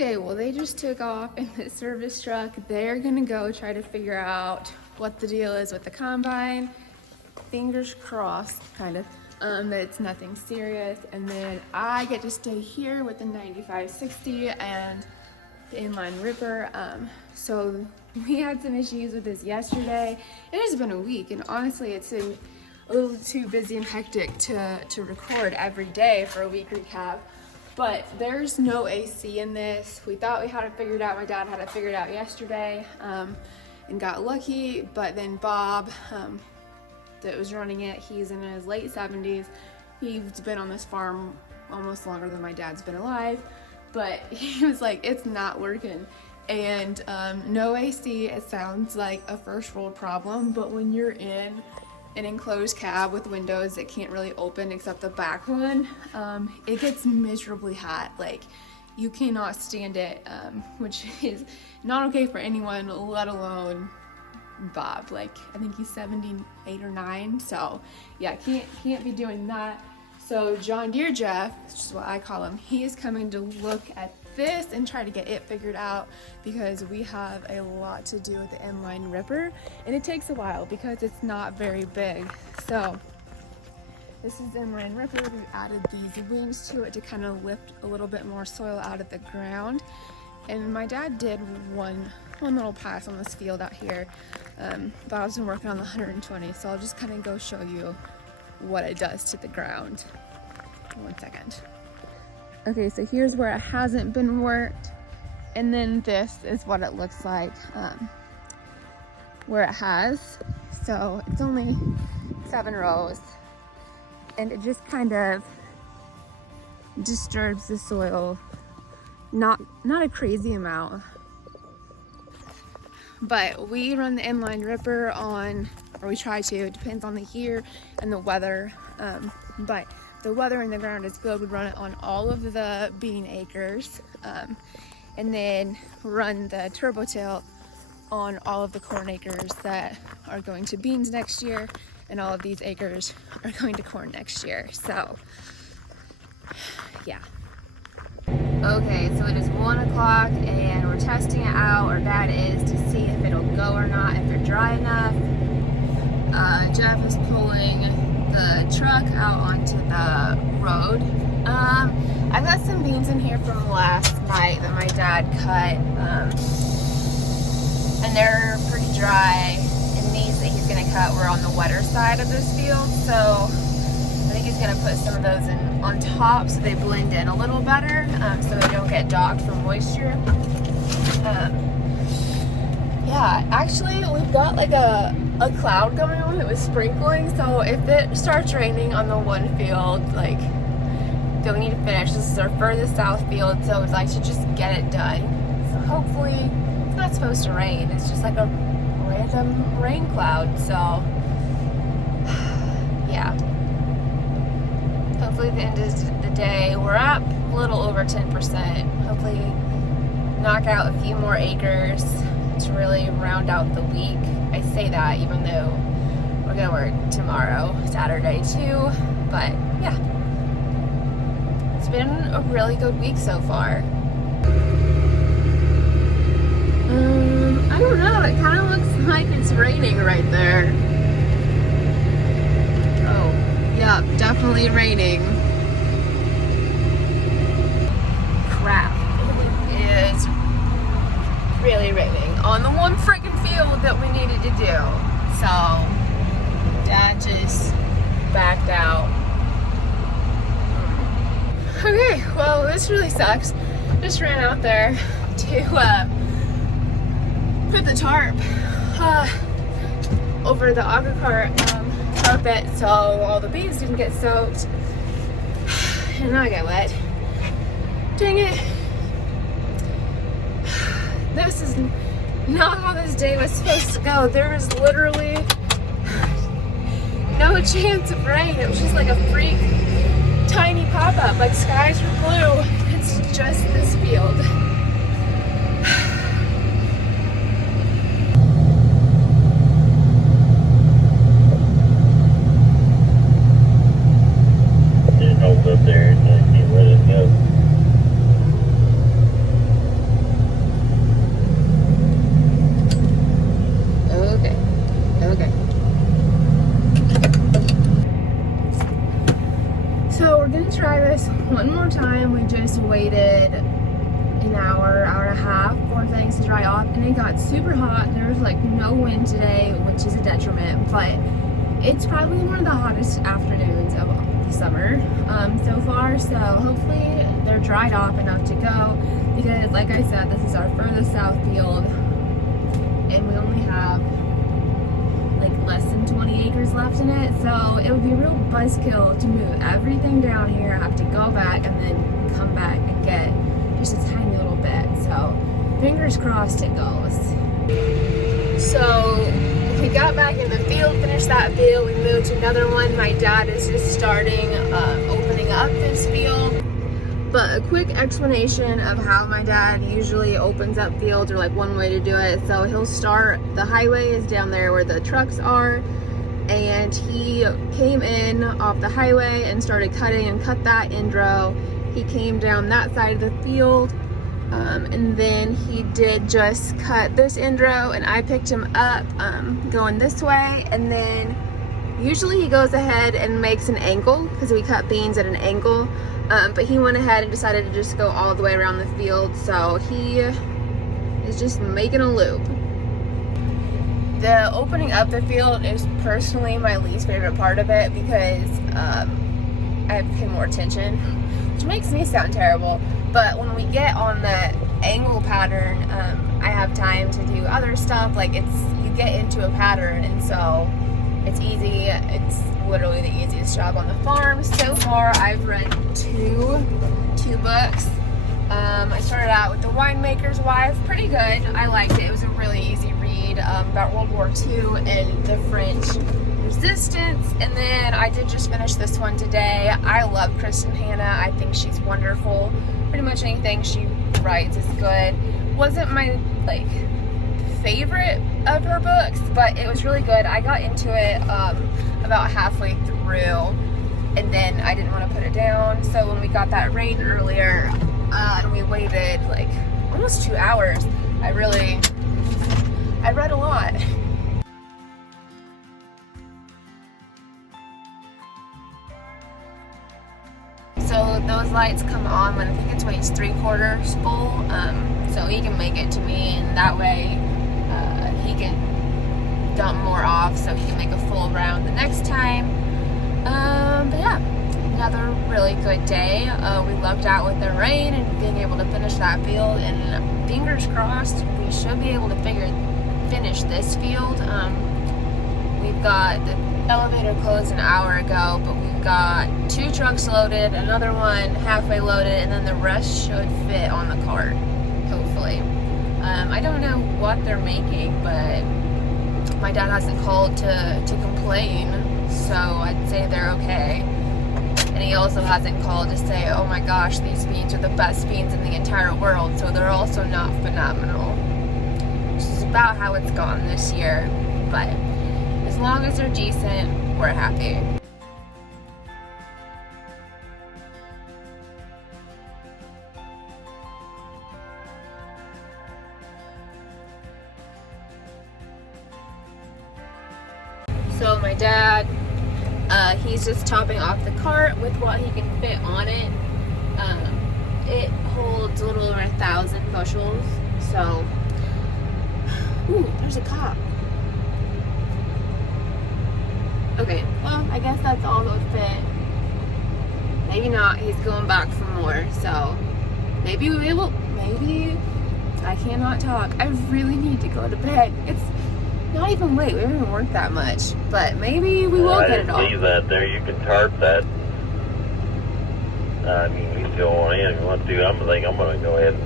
Okay, well, they just took off in the service truck. They're gonna go try to figure out what the deal is with the combine. Fingers crossed, kind of, that it's nothing serious. And then I get to stay here with the 9560 and the inline ripper. So we had some issues with this yesterday. It has been a week, and honestly, it's been a little too busy and hectic to record every day for a week recap. But there's no AC in this. We thought we had it figured out. My dad had it figured out yesterday, and got lucky. But then Bob, that was running it, he's in his late 70s. He's been on this farm almost longer than my dad's been alive. But he was like, it's not working. And no AC, it sounds like a first world problem. But when you're in an enclosed cab with windows that can't really open except the back one, it gets miserably hot. Like, you cannot stand it, which is not okay for anyone, let alone Bob. Like, I think he's 78 or 9, so yeah, can't be doing that. So John Deere Jeff, which is what I call him, he is coming to look at this and try to get it figured out, because we have a lot to do with the inline ripper, and it takes a while because it's not very big. So this is the inline ripper. We added these wings to it to kind of lift a little bit more soil out of the ground. And my dad did one little pass on this field out here, but I've been working on the 120, so I'll just kind of go show you what it does to the ground. 1 second. Okay, so here's where it hasn't been worked, and then this is what it looks like where it has. So it's only 7 rows, and it just kind of disturbs the soil, not a crazy amount. But we run the inline ripper on, or we try to, it depends on the year and the weather, but the weather and the ground is good. We run it on all of the bean acres, and then run the turbo tilt on all of the corn acres that are going to beans next year, and all of these acres are going to corn next year. So yeah. Okay, so it is 1 o'clock and we're testing it out, or Dad is, to see if it'll go or not, if they're dry enough. Jeff is pulling the truck out onto the road. I've got some beans in here from last night that my dad cut, and they're pretty dry, and these that he's going to cut were on the wetter side of this field, so I think he's going to put some of those in on top so they blend in a little better, so they don't get dogged for moisture. Yeah, actually we've got like a cloud going on. It was sprinkling, so if it starts raining on the one field, like, that we need to finish, this is our furthest south field, so we'd like to just get it done. So hopefully it's not supposed to rain, it's just like a random rain cloud, so yeah. Hopefully at the end of the day we're up a little over 10%. Hopefully knock out a few more acres to really round out the week. I say that even though we're gonna work tomorrow, Saturday too, but yeah. It's been a really good week so far. I don't know, it kind of looks like it's raining right there. Oh, yeah, definitely raining. Crap. It is really raining on the one freaking field that we needed to do. So Dad just backed out. Okay, well, this really sucks. Just ran out there to put the tarp over the agri-cart carpet so all the beans didn't get soaked. And now I got wet. Dang it. This is not how this day was supposed to go. There was literally no chance of rain. It was just like a freak tiny pop-up, like skies were blue. It's just this field. Just hold up there and see where this goes. and it got super hot. There was like no wind today, which is a detriment, but it's probably one of the hottest afternoons of the summer so far. So hopefully they're dried off enough to go, because like I said, this is our furthest south field and we only have like less than 20 acres left in it. So it would be a real buzzkill to move everything down here, have to go back and then come back and get just a tiny little bit. So fingers crossed it goes. So we got back in the field, finished that field, we moved to another one. My dad is just starting opening up this field. But a quick explanation of how my dad usually opens up fields, or like one way to do it. So he'll start, the highway is down there where the trucks are, and he came in off the highway and started cutting and cut that indrow. He came down that side of the field, and then he did just cut this indrow, and I picked him up going this way, and then usually he goes ahead and makes an angle because we cut beans at an angle. But he went ahead and decided to just go all the way around the field, so he is just making a loop. The opening up the field is personally my least favorite part of it, because I have to pay more attention, which makes me sound terrible. But when we get on the angle pattern, I have time to do other stuff. Like, you get into a pattern, and so it's easy. It's literally the easiest job on the farm. So far, I've read two books. I started out with The Winemaker's Wife. Pretty good. I liked it. It was a really easy read about World War II and the French resistance. And then I did just finish this one today. I love Kristen Hanna. I think she's wonderful. Pretty much anything she writes is good. Wasn't my favorite of her books, but it was really good. I got into it about halfway through, and then I didn't want to put it down. So when we got that rain earlier, and we waited like almost 2 hours, I read a lot. So those lights come on when it weighs 3/4 full, so he can make it to me, and that way he can dump more off so he can make a full round the next time. But yeah, another really good day. We lucked out with the rain and being able to finish that field, and fingers crossed we should be able to finish this field. We've got the elevator closed an hour ago, but we've got 2 trucks loaded, another one halfway loaded, and then the rest should fit on the cart, hopefully. I don't know what they're making, but my dad hasn't called to complain, so I'd say they're okay. And he also hasn't called to say, oh my gosh, these beans are the best beans in the entire world, so they're also not phenomenal. Which is about how it's gone this year, but as long as they're decent, we're happy. So my dad, he's just topping off the cart with what he can fit on it. It holds a little over 1,000 bushels, so, ooh, there's a cop. Okay, well, I guess that's all that would fit. Maybe not, he's going back for more, so maybe we will, maybe, I cannot talk. I really need to go to bed. It's not even late, we haven't even worked that much, but maybe we will get it all. I didn't see that there, you can tarp that. I mean, you still want in, if you want to. I'm going to go ahead and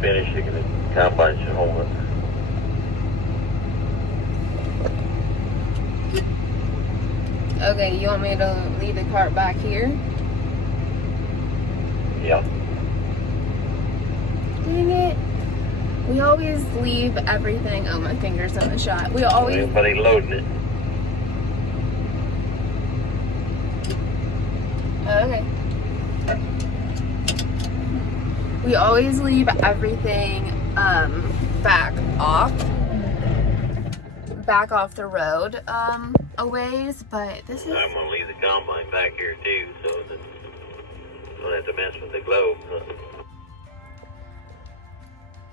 finish it, and the combine should hold it. Okay, you want me to leave the cart back here? Yeah. Dang it. We always leave everything. Oh, my finger's on the shot. We always. Anybody loading it? Okay. We always leave everything back off the road a ways, but this is. I'm gonna leave the combine back here too, so that we'll have to mess with the globe.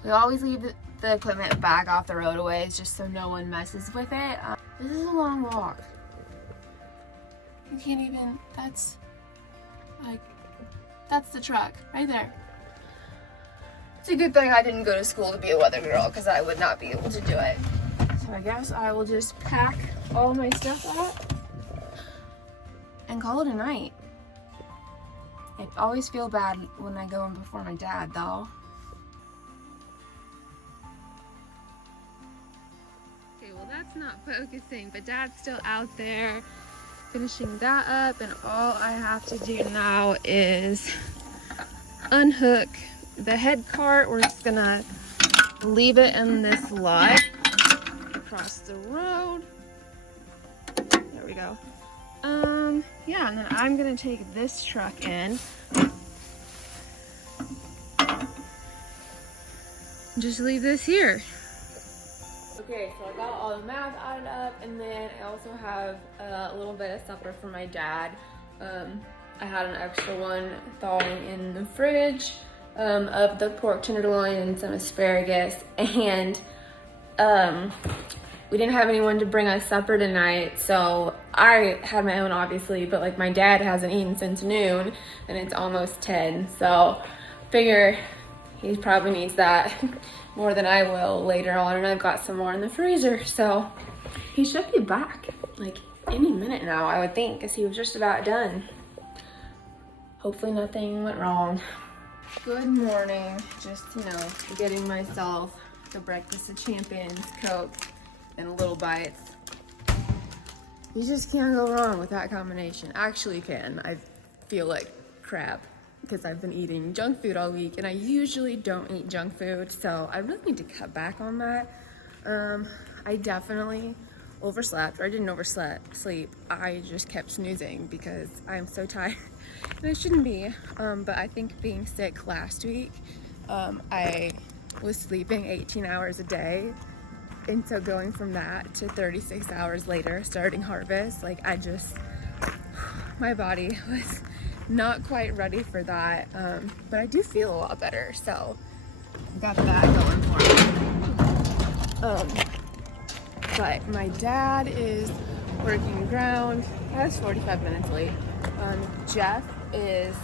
We always leave the equipment back off the roadways just so no one messes with it. This is a long walk. You can't even, that's the truck right there. It's a good thing I didn't go to school to be a weather girl because I would not be able to do it. So I guess I will just pack all my stuff up and call it a night. I always feel bad when I go in before my dad though. Okay, well that's not focusing, but Dad's still out there finishing that up, and all I have to do now is unhook the head cart. We're just gonna leave it in this lot across the road. There we go. Yeah, and then I'm gonna take this truck in. Just leave this here. Okay, so I got all the math added up, and then I also have a little bit of supper for my dad. I had an extra one thawing in the fridge of the pork tenderloin and some asparagus, and we didn't have anyone to bring us supper tonight, so I had my own obviously, but like my dad hasn't eaten since noon and it's almost 10, so figure he probably needs that more than I will later on, and I've got some more in the freezer, so he should be back like any minute now, I would think, because he was just about done. Hopefully nothing went wrong. Good morning. Just, getting myself the breakfast of champions, Coke, and little bites. You just can't go wrong with that combination. Actually, you can. I feel like crap because I've been eating junk food all week, and I usually don't eat junk food, so I really need to cut back on that. I definitely overslept, or I didn't sleep. I just kept snoozing because I'm so tired, and I shouldn't be. But I think being sick last week, I was sleeping 18 hours a day, and so going from that to 36 hours later starting harvest, my body was not quite ready for that, but I do feel a lot better, so got that going for me. But my dad is working ground. I was 45 minutes late. Jeff is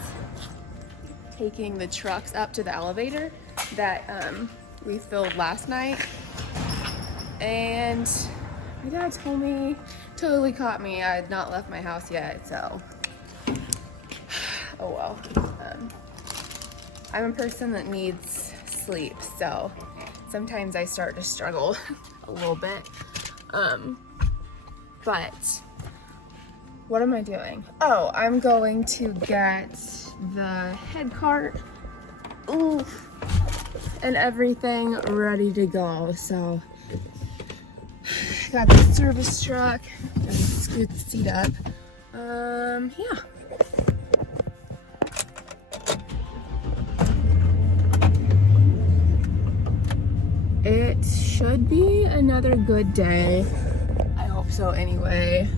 taking the trucks up to the elevator that we filled last night, and my dad totally caught me. I had not left my house yet, so oh well. I'm a person that needs sleep, so sometimes I start to struggle a little bit. But what am I doing? Oh, I'm going to get the head cart, and everything ready to go. So got the service truck, gotta scoot the seat up. Yeah. It should be another good day. I hope so anyway.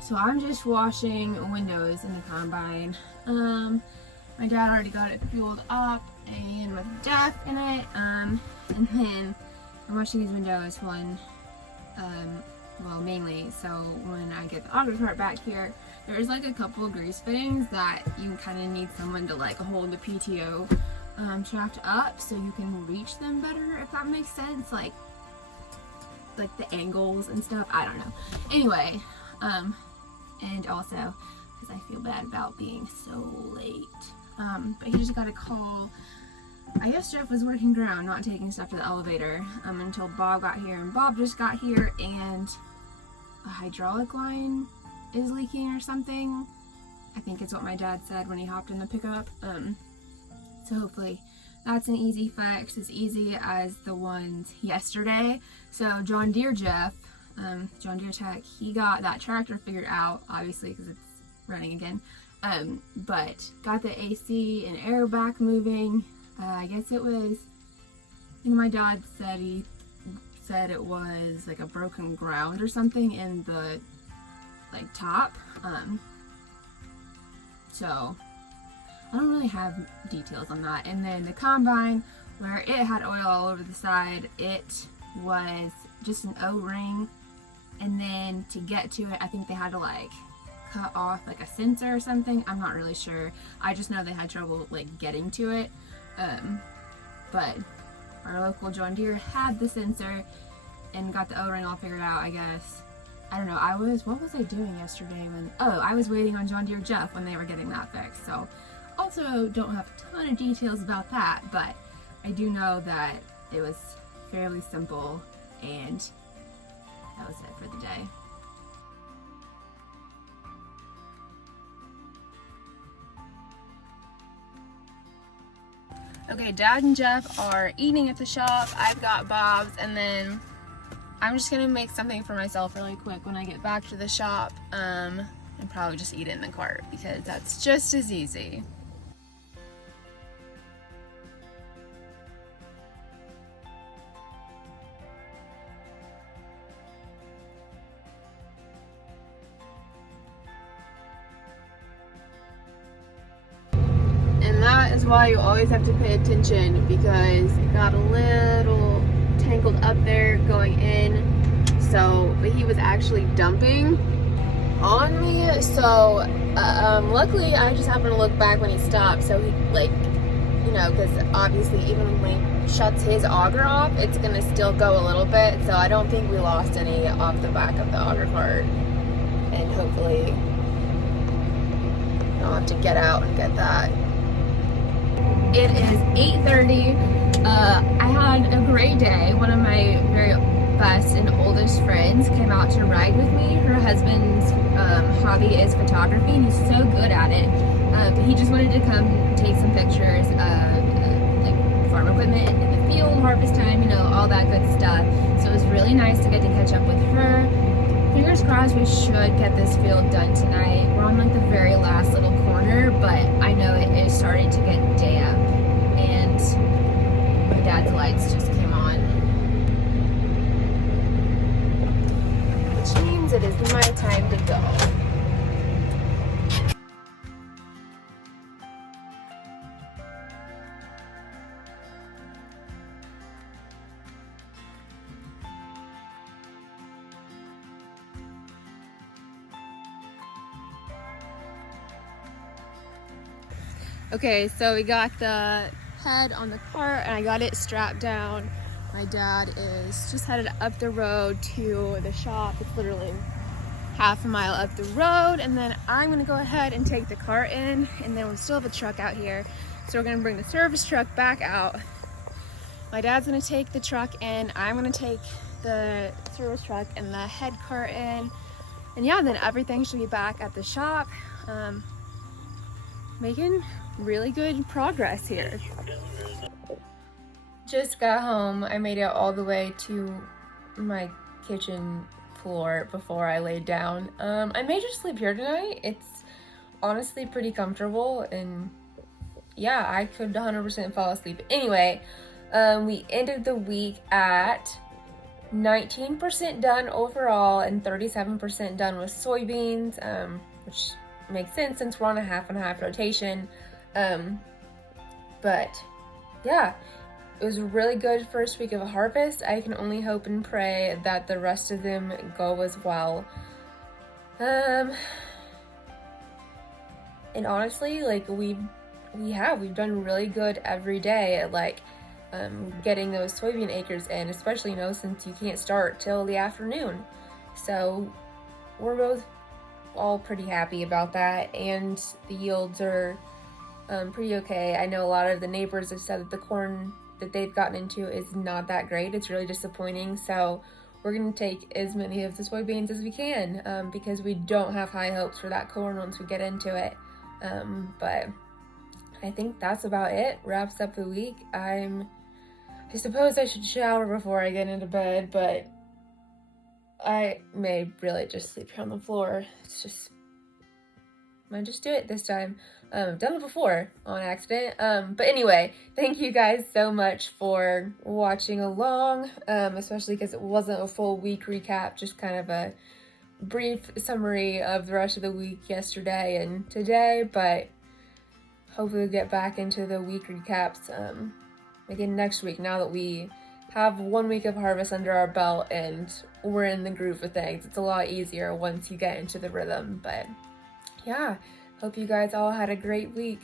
So I'm just washing windows in the combine. My dad already got it fueled up and with Jeff in it. And then I'm washing these windows mainly so when I get the auto cart back here, there's like a couple of grease fittings that you kind of need someone to like hold the PTO shaft up so you can reach them better, if that makes sense, like the angles and stuff. I don't know. Anyway, and also because I feel bad about being so late. But he just got a call. I guess Jeff was working ground, not taking stuff to the elevator, until Bob got here, and Bob just got here, and a hydraulic line is leaking or something. I think it's what my dad said when he hopped in the pickup. So hopefully that's an easy fix, as easy as the ones yesterday. So John Deere Jeff, John Deere Tech, he got that tractor figured out, obviously because it's running again, but got the AC and air back moving. I guess it was, I think my dad said he said it was like a broken ground or something in the top. So I don't really have details on that. And then the combine where it had oil all over the side, it was just an O-ring, and then to get to it, I think they had to like cut off like a sensor or something. I'm not really sure. I just know they had trouble like getting to it. But our local John Deere had the sensor and got the O-ring all figured out, I guess. I don't know, what was I doing yesterday I was waiting on John Deere Jeff when they were getting that fixed. So also don't have a ton of details about that, but I do know that it was fairly simple, and that was it for the day. Okay, Dad and Jeff are eating at the shop. I've got Bob's, and then I'm just gonna make something for myself really quick when I get back to the shop, and probably just eat it in the cart because that's just as easy. And that is why you always have to pay attention, because it got a little tangled up there going in. So, but he was actually dumping on me. So, luckily I just happened to look back when he stopped. So he, like, you know, because obviously even when he shuts his auger off, it's gonna still go a little bit. So I don't think we lost any off the back of the auger cart. And hopefully I'll have to get out and get that. It is 8:30. I had a great day. One of my very best and oldest friends came out to ride with me. Her husband's hobby is photography, and he's so good at it. But he just wanted to come take some pictures of like farm equipment in the field, harvest time, you know, all that good stuff. So it was really nice to get to catch up with her. Fingers crossed we should get this field done tonight. We're on like the very last little corner, but I know it is starting to get damp, and my dad's lights just came on, which means it is my time to go. Okay, so we got the head on the cart and I got it strapped down. My dad is just headed up the road to the shop. It's literally half a mile up the road, and then I'm gonna go ahead and take the cart in, and then we still have a truck out here. So we're gonna bring the service truck back out. My dad's gonna take the truck in, I'm gonna take the service truck and the head cart in. And yeah, then everything should be back at the shop. Making really good progress here. Just got home. I made it all the way to my kitchen floor before I laid down. I may just sleep here tonight. It's honestly pretty comfortable, and yeah, I could 100% fall asleep. Anyway, we ended the week at 19% done overall and 37% done with soybeans, which makes sense since we're on a half and half rotation. But yeah, it was a really good first week of a harvest. I can only hope and pray that the rest of them go as well. And honestly, like we've done really good every day at like getting those soybean acres in, especially, you know, since you can't start till the afternoon. So we're both all pretty happy about that, and the yields are pretty okay. I know a lot of the neighbors have said that the corn that they've gotten into is not that great. It's really disappointing. So we're going to take as many of the soybeans as we can, because we don't have high hopes for that corn once we get into it. But I think that's about it. Wraps up the week. I suppose I should shower before I get into bed, but I may really just sleep here on the floor. Might just do it this time. I've done it before on accident. But anyway, thank you guys so much for watching along, especially because it wasn't a full week recap, just kind of a brief summary of the rest of the week yesterday and today, but hopefully we'll get back into the week recaps again next week, now that we have 1 week of harvest under our belt and we're in the groove of things. It's a lot easier once you get into the rhythm. But yeah, hope you guys all had a great week.